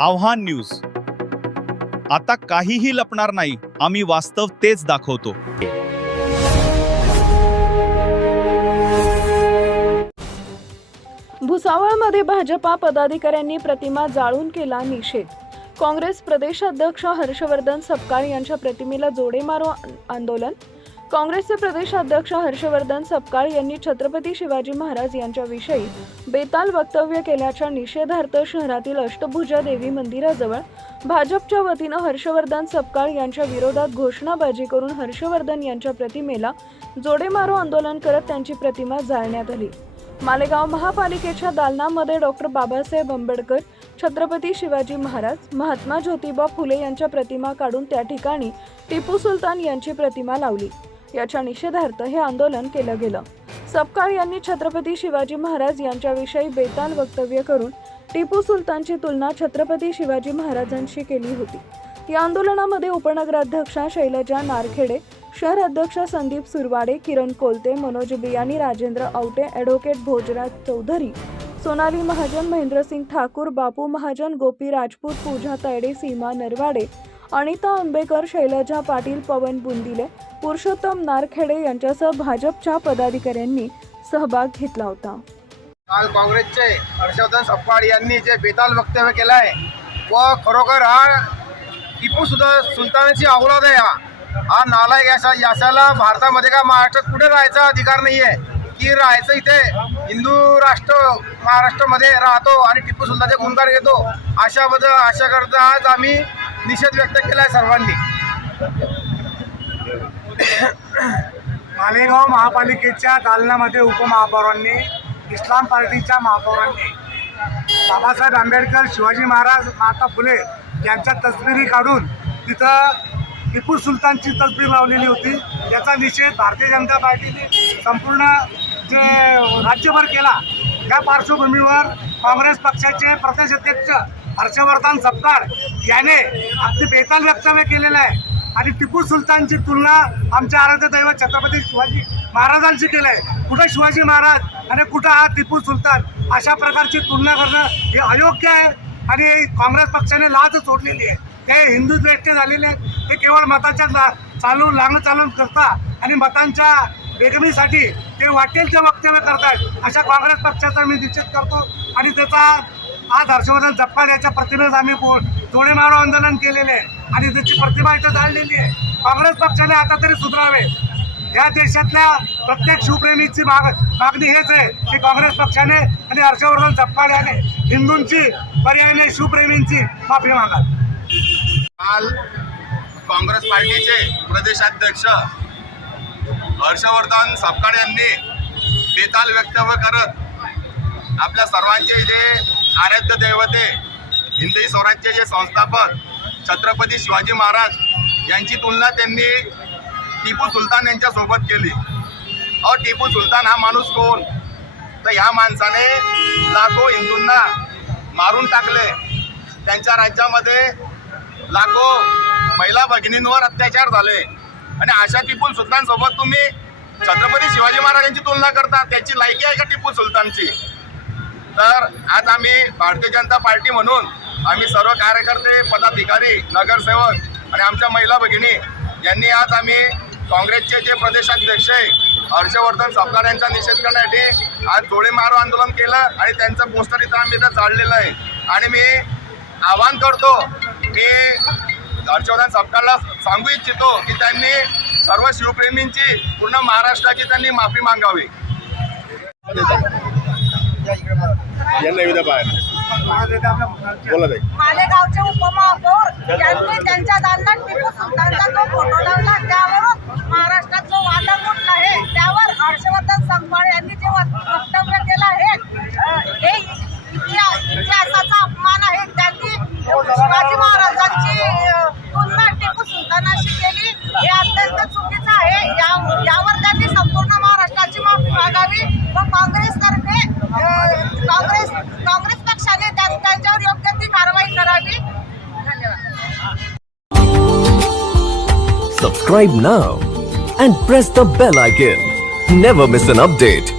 आव्हान न्यूज. आता काहीही लपणार नाही, आम्ही वास्तव तेच दाखवतो. भुसावळमध्ये भाजपा पदाधिकाऱ्यांनी प्रतिमा जाळून केला निषेध. काँग्रेस प्रदेशाध्यक्ष हर्षवर्धन सपकाळ यांच्या प्रतिमेला जोडे मारो आंदोलन. काँग्रेसचे प्रदेशाध्यक्ष हर्षवर्धन सपकाळ यांनी छत्रपती शिवाजी महाराज यांच्याविषयी बेताल वक्तव्य केल्याच्या निषेधार्थ शहरातील अष्टभुजा देवी मंदिराजवळ भाजपच्या वतीनं हर्षवर्धन सपकाळ यांच्या विरोधात घोषणाबाजी करून हर्षवर्धन यांच्या प्रतिमेला जोडे मारो आंदोलन करत त्यांची प्रतिमा जाळण्यात आली. मालेगाव महापालिकेच्या दालनामध्ये डॉक्टर बाबासाहेब आंबेडकर, छत्रपती शिवाजी महाराज, महात्मा ज्योतिबा फुले यांच्या प्रतिमा काढून त्या ठिकाणी टिपू सुलतान यांची प्रतिमा लावली. याच्या निषेधार्थ हे आंदोलन केलं गेलं. सपकाळ यांनी छत्रपती शिवाजी महाराज यांच्याविषयी बेताल वक्तव्य करून टिपू सुलतानची तुलना छत्रपती शिवाजी महाराजांशी केली होती. या आंदोलनामध्ये उपनगराध्यक्षा शैलजा नारखेडे, शहर अध्यक्ष संदीप सुरवाडे, किरण कोलते, मनोज बियानी, राजेंद्र औटे, ॲडव्होकेट भोजराज चौधरी, सोनाली महाजन, महेंद्रसिंग ठाकूर, बापू महाजन, गोपी राजपूत, पूजा तायडे, सीमा नरवाडे, अनिता आंबेकर, शैलजा पाटील, पवन बुंदिले, पुरुषोत्तम नारखेडे यांच्यासह भाजपच्या पदाधिकाऱ्यांनी सहभाग घेतला होता. काल काँग्रेसचे हर्षवर्धन सपकाळ यांनी जे बेताल वक्तव्य केलं आहे व खरोखर हा टिपू सुलतानाची अवलाद आहे. हा नालायक याच्याला भारतामध्ये का महाराष्ट्रात कुठे राहायचा अधिकार नाही आहे की राहायचं इथे हिंदू राष्ट्र महाराष्ट्रामध्ये राहतो आणि टिपू सुलतानचे गुणगान घेतो. अशा करता आज आम्ही निषेध व्यक्त केला आहे सर्वांनी. मालेगाव महापालिकेच्या दालनामध्ये उपमहापौरांनी, इस्लाम पार्टीच्या महापौरांनी बाबासाहेब आंबेडकर, शिवाजी महाराज, महात्मा फुले यांच्या तस्बिरी काढून तिथं टिपू सुलतानची तस्बीर लावलेली होती. याचा निषेध भारतीय जनता पार्टीने संपूर्ण जे राज्यभर केला. या पार्श्वभूमीवर काँग्रेस पक्षाचे प्रदेशाध्यक्ष हर्षवर्धन सपकाळ याने अगदी बेताल वक्तव्य केलेलं आहे आणि टिपू सुलतानची तुलना आमच्या आराध्य दैवत छत्रपती शिवाजी महाराजांशी केलं आहे. कुठं शिवाजी महाराज आणि कुठं हा टिपू सुलतान, अशा प्रकारची तुलना करणं हे अयोग्य आहे आणि काँग्रेस पक्षाने लाच सोडलेली आहे. ते हिंदू द्वेष्टे झालेले आहेत. ते केवळ मताच्या चालून करतात आणि मतांच्या बेगमीसाठी ते वाटेल ते वक्तव्य करतात. अशा काँग्रेस पक्षाचा मी निषेध करतो आणि त्याचा आज हर्षवर्धन सपकाळ याच्या प्रतिमेस आम्ही जोडे मारो आंदोलन केलेले आहे आणि त्याची प्रतिमा इथं जाळलेली आहे. काँग्रेस पक्षाने आता तरी सुधारावे. या देशातल्या प्रत्येक शिवप्रेमीची मागणी हेच आहे की काँग्रेस पक्षाने आणि हर्षवर्धन सपकाळ याने हिंदूंची पर्यायाने शिवप्रेमींची माफी मागा. काल काँग्रेस पार्टीचे प्रदेशाध्यक्ष हर्षवर्धन सपकाळ यांनी बेताल वक्तव्य करत आपल्या सर्वांचे जे आराध्य दैवते, हिंदवी स्वराज्याचे जे संस्थापक छत्रपती शिवाजी महाराज यांची तुलना त्यांनी टिपू सुलतान यांच्यासोबत केली. टिपू सुलतान हा माणूस कोण? तर ह्या माणसाने लाखो हिंदूंना मारून टाकले. त्यांच्या राज्यामध्ये लाखो महिला भगिनींवर अत्याचार झाले आणि अशा टिपू सुलतान सोबत तुम्ही छत्रपती शिवाजी महाराज यांची तुलना करता. त्याची लायकी आहे का टिपू सुलतानची? तर आज आम्ही भारतीय जनता पार्टी म्हणून आम्ही सर्व कार्यकर्ते, पदाधिकारी, नगरसेवक आणि आमच्या महिला भगिनी यांनी आज आम्ही काँग्रेसचे जे प्रदेशाध्यक्ष हर्षवर्धन सपकाळ यांचा निषेध करण्यासाठी आज जोडे मारो आंदोलन केलं आणि त्यांचं पोस्टर इथं आम्ही इथं जाळलेलं आहे. आणि मी आवाहन करतो की हर्षवर्धन सपकाळला सांगू इच्छितो की त्यांनी सर्व शिवप्रेमींची, पूर्ण महाराष्ट्राची त्यांनी माफी मागावी. मालेगावचे उपमहापौर यांनी त्यांच्या दालनात टिपू सुलतानचा जो फोटो लावला त्यावरून महाराष्ट्रात जो वादळ उठला आहे, त्यावर हर्षवर्धन सपकाळ यांनी जे वक्तव्य केलं आहे हे इतिहासाचा अपमान आहे. त्यांनी शिवाजी महाराजांची तुलना टिपू सुलतानाशी केली, हे अत्यंत चुकीचं आहे. यावर त्यांनी संपूर्ण महाराष्ट्राची माफी मागावी व काँग्रेसतर्फे काँग्रेस पक्षाने त्यांच्यावर योग्य ती कारवाई करावी. धन्यवाद. Subscribe now and press the bell icon. Never miss an update.